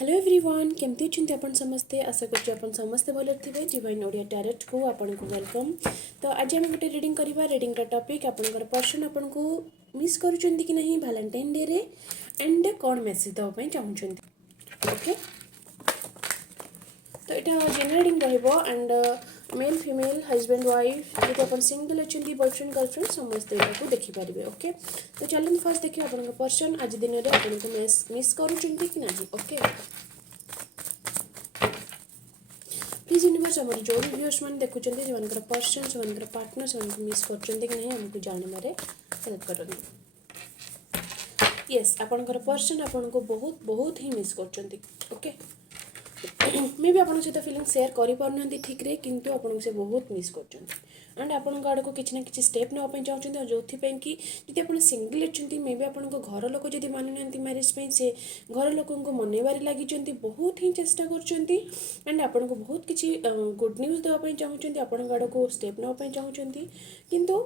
Hello everyone केमती अच्छे आपण समस्ते आशा करछि आपण समस्ते भल थे डिवाइन ओडिया टैरेट को आपण को वेलकम। तो आज हम गोटे रीडिंग करवा रीडिंग का टॉपिक आपनकर पर्सन आपण को मिस करूछंती कि नहीं वैलेंटाइन डे रे एंड कौन मेसेज दवा पई चाहूछंती। ओके तो यहाँ जेनरल रीडिंग रहिबो and male female husband wife जो अपन सिंगल अच्छी बॉयफ्रेंड गर्लफ्रेंड समस्त को देखिपारे। ओके तो चलते फर्स्ट देखिए आप पर्सन आज दिन में आपको मिस करूछंती कि नहीं। ओके प्लीज यूनिवर्स आम जो भी व्यूअर्स मैंने देखुं जो पर्सन से पार्टनर से मिस कर नहीं आमको जानवे हेल्प कर। यस आपणकर पर्सन आपन को बहुत बहुत ही मिस कर। ओके मे भी आपन सहित फीलिंग शेयर करें ठीक रे किंतु आपन से बहुत मिस कर एंड आपण आड़ को किसी ना कि स्टेप नापी चाहते जो कि जी आप सिंगल अच्छा मे भी आप घर लोक जब मानु ना मैरिज से घर लोक मनइबार लगी बहुत ही चेष्टा कर आपन को बहुत किसी गुड न्यूज देवाई चाहते आपण आड़ को स्टेप नापी चाहते किंतु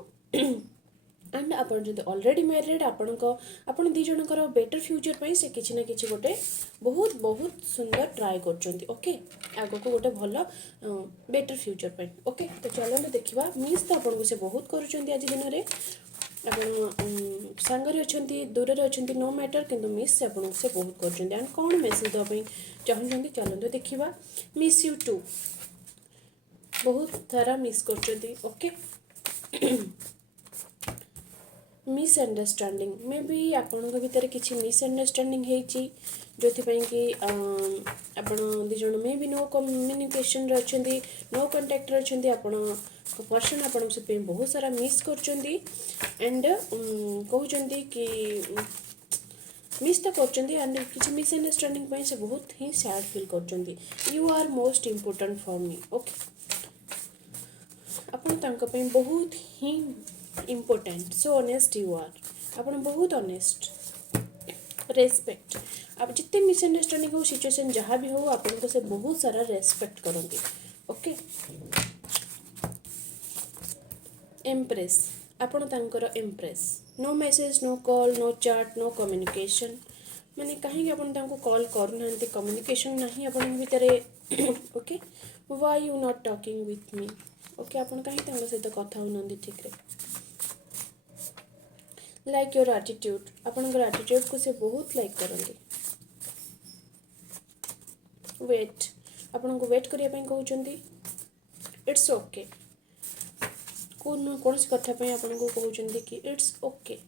एंड आपन जो ऑलरेडी मैरिड आपण दी जनकर बेटर फ्यूचर पे से किसी ना कि गोटे बहुत बहुत सुंदर ट्राए कर। ओके आग को गोटे भल बेटर फ्यूचर पे। ओके तो चलो देखा मिस तो आपन को से बहुत करुँच आज दिन में आप सांगरे अच्छा दूर अच्छा नो मैटर किंतु मिस से आपन से बहुत कर एंड कौन मेसेज देवाई चाहते चलते देखा मिस यू टू बहुत सारा मिस कर। ओके मिसअंडरस्टैंडिंग मे बी आपण भितर किसी मिसअंडरस्टैंडिंग होती जो कि आपण these may be no communication अच्छा नो कंटाक्ट अच्छा आपण पर्सन आपण से बहुत सारा मिस कर एंड कहते कि मिस तो कर एंड किसी मिसअंडरस्टैंडिंग से बहुत ही सैड फील कर। You are most important for me. Okay आपण बहुत ही important so honest you are आपन बहुत ऑनेस्ट रेस्पेक्ट आप जितने मिसअंडरस्टैंडिंग हो सिचुएशन जहाँ भी हो आपन को से बहुत सारा रेस्पेक्ट करती। ओके एम्प्रेस आपन तांकर empress no message no call no chat no communication माने कहीं आपन तांको कॉल करूना कम्युनिकेशन नहीं आपन भितर। Okay why you not talking with me. Okay आपन कहीं तांको सहित कथा होना ठीक रे लाइक योर एटीट्यूड आपनकर एटीट्यूड को से बहुत लाइक करते। वेट आपन को वेट करने कहते इट्स ओके कौन कौन कथा आपन को कहते कि इट्स ओके।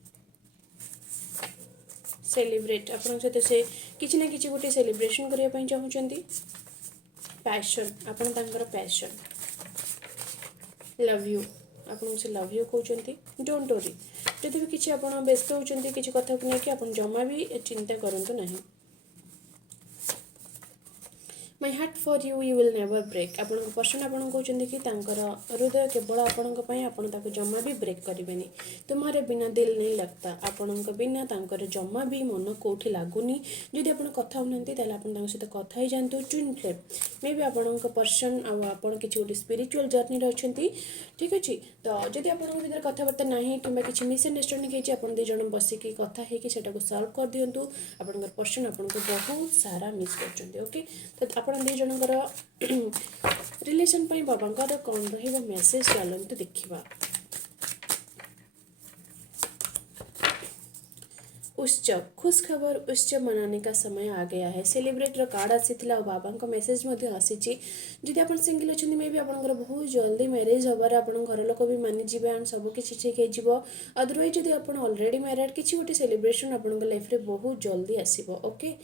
सेलिब्रेट आपन सहित से किसी ना कि गोटे सेलिब्रेशन करने चाहते। पैशन आपन तांकर पैशन लव यू आपन से लव यू कहते। डोंट वरी जदि भी किसी आप व्यस्त होती किसी कथा को लेकिन आप जमा भी चिंता करूँ ना। My heart for you you will never break आपन पर्सन आपन कहते कि हृदय केवल आपण जमा भी ब्रेक करेंगे तुम्हारे बिना दिल नहीं लगता आपण बिना जमा भी मन कौटी लगुनि जदि आप कथा होना सहित कथा ही जातु ट्विन फ्लेम मे भी आपण पर्सन आपड़ कि गोटे स्पिरिचुअल जर्नी अच्छा ठीक अच्छे तो जदि आप कथबार्ता ना कि किसी मिसअंडरस्टैंडिंग होती दी जन बसिकी कथा होता सल्व कर दिंतु आप पर्सन आपन को बहुत सारा मिस कर। ओके तो आपण दी जनकर रिलेशन बाबा कौन रेसेज चलते देखा। उत्सव खुश खबर उत्सव मनाने का समय आ गया है। सेलिब्रेट कार्ड आसी बाबा का मेसेज आसी जदि आप सिंगल अच्छा मे भी आप बहुत जल्दी मैरिज हबार आप घर लोक भी मानिजे एंड सब किसी ठीक हो। अदरवाइज जदि आप ऑलरेडी मैरिड किसी गोटे सेलिब्रेशन आप लाइफ रे बहुत जल्दी आसो। ओके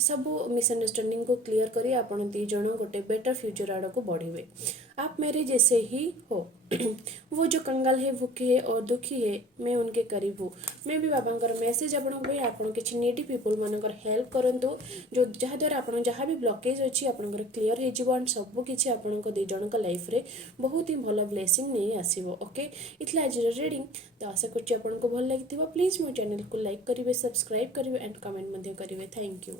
सब मिसअंडरस्टैंडिंग को क्लियर करी आप दी जन गोटे बेटर फ्यूचर आड़ को बढ़े। आप मेरे जैसे ही हो वो जो कंगाल है भूखे है और दुखी है मैं उनके करीब हूँ। मैं भी बाबा मेसेज आप किसी नीडी पीपल मानकर हेल्प करूँ जो जहाद्वारा आप जहाँ भी ब्लॉकेज अच्छी आप क्लीयर हो सब किसी आप दी जन लाइफ रे बहुत ही भल ब्लेसिंग नहीं आसो। ओके इतना आज रीडिंग तो आशा करको भल लगी प्लीज मो चैनल को लाइक करेंगे सब्सक्राइब करेंगे एंड कमेंट करेंगे। Thank you.